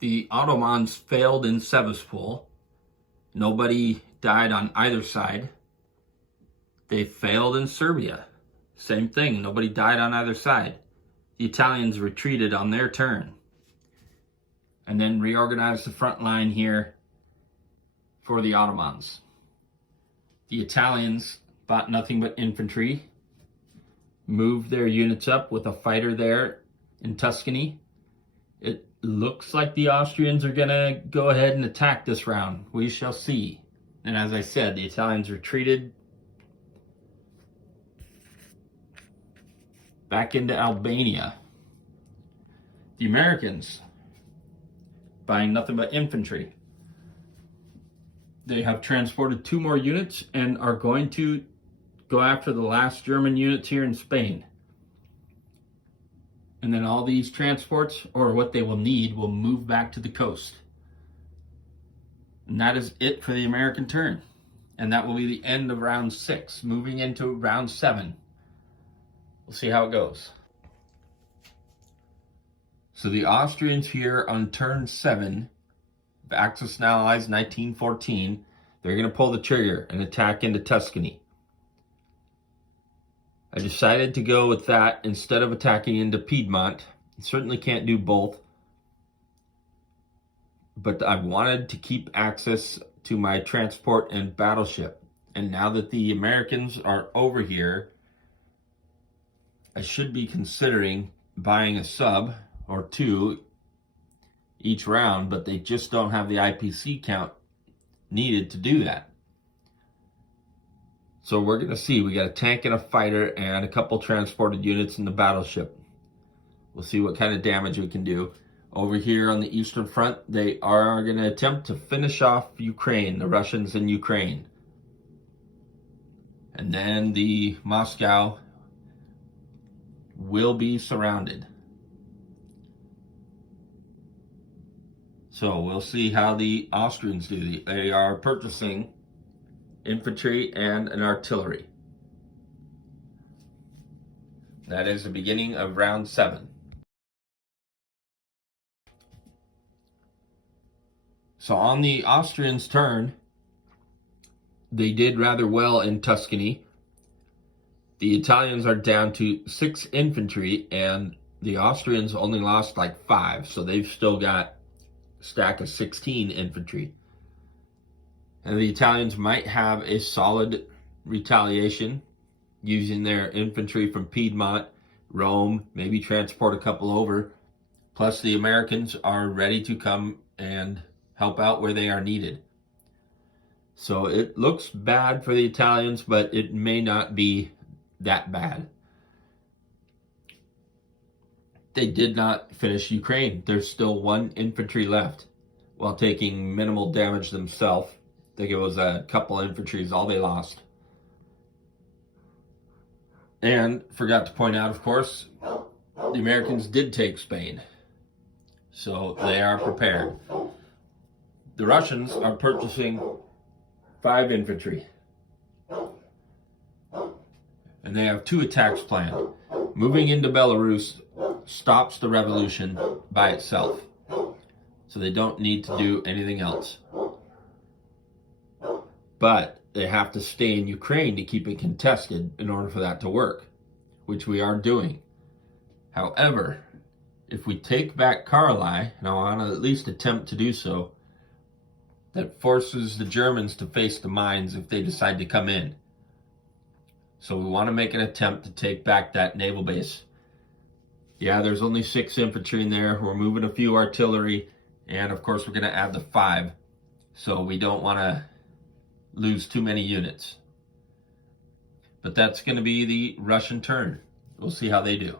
The Ottomans failed in Sevastopol. Nobody died on either side. They failed in Serbia. Same thing, nobody died on either side. The Italians retreated on their turn and then reorganized the front line here for the Ottomans. The Italians fought nothing but infantry, moved their units up with a fighter there in Tuscany. It looks like the Austrians are going to go ahead and attack this round. We shall see. And as I said, the Italians retreated back into Albania. The Americans, buying nothing but infantry. They have transported 2 more units and are going to go after the last German units here in Spain. And then all these transports, or what they will need, will move back to the coast. And that is it for the American turn. And that will be the end of round 6, moving into round 7. We'll see how it goes. So the Austrians here on turn 7, of Axis&Allies 1914, they're going to pull the trigger and attack into Tuscany. I decided to go with that instead of attacking into Piedmont. I certainly can't do both, but I wanted to keep access to my transport and battleship. And now that the Americans are over here, I should be considering buying a sub or 2 each round, but they just don't have the IPC count needed to do that. So we're going to see. We got a tank and a fighter and a couple transported units in the battleship. We'll see what kind of damage we can do. Over here on the Eastern Front, they are going to attempt to finish off Ukraine, the Russians in Ukraine. And then the Moscow will be surrounded. So we'll see how the Austrians do. They are purchasing infantry and an artillery. That is the beginning of round 7. So on the Austrians' turn, they did rather well in Tuscany. The Italians are down to 6 infantry, and the Austrians only lost like 5, so they've still got a stack of 16 infantry. And the Italians might have a solid retaliation using their infantry from Piedmont, Rome, maybe transport a couple over. Plus the Americans are ready to come and help out where they are needed. So it looks bad for the Italians, but it may not be that bad. They did not finish Ukraine. There's still 1 infantry left while taking minimal damage themselves. I think it was a couple infantry is all they lost. And forgot to point out, of course, the Americans did take Spain. So they are prepared. The Russians are purchasing 5 infantry. And they have 2 attacks planned. Moving into Belarus stops the revolution by itself. So they don't need to do anything else. But they have to stay in Ukraine to keep it contested in order for that to work, which we are doing. However, if we take back Karli, and I want to at least attempt to do so, that forces the Germans to face the mines if they decide to come in. So we want to make an attempt to take back that naval base. Yeah, there's only 6 infantry in there. We're moving a few artillery, and of course we're going to add the 5. So we don't want to lose too many units. But that's going to be the Russian turn. We'll see how they do.